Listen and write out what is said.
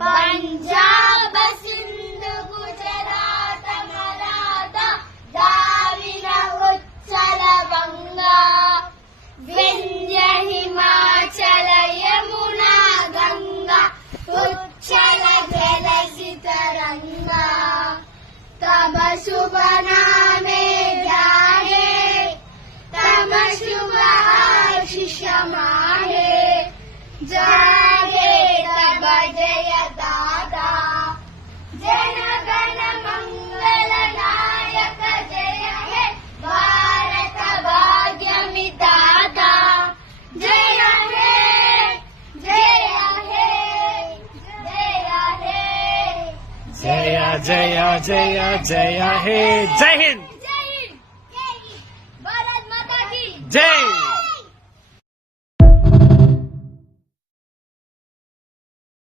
पंजाब सिंध गुजरात मराठा द्राविड़ उच्चल बंगा विंध्य हिमाचल यमुना गंगा उच्चल जलधि तरंगा तब शुभ नामे जाहे तब शुभ आशीष माहे जागे तब जय दादा जन गण मंगल नायक जय हे भारत भाग्य विधाता जय हे जय हे जय हे जय जय जय जय हे जय हिंद भारत माता की जय।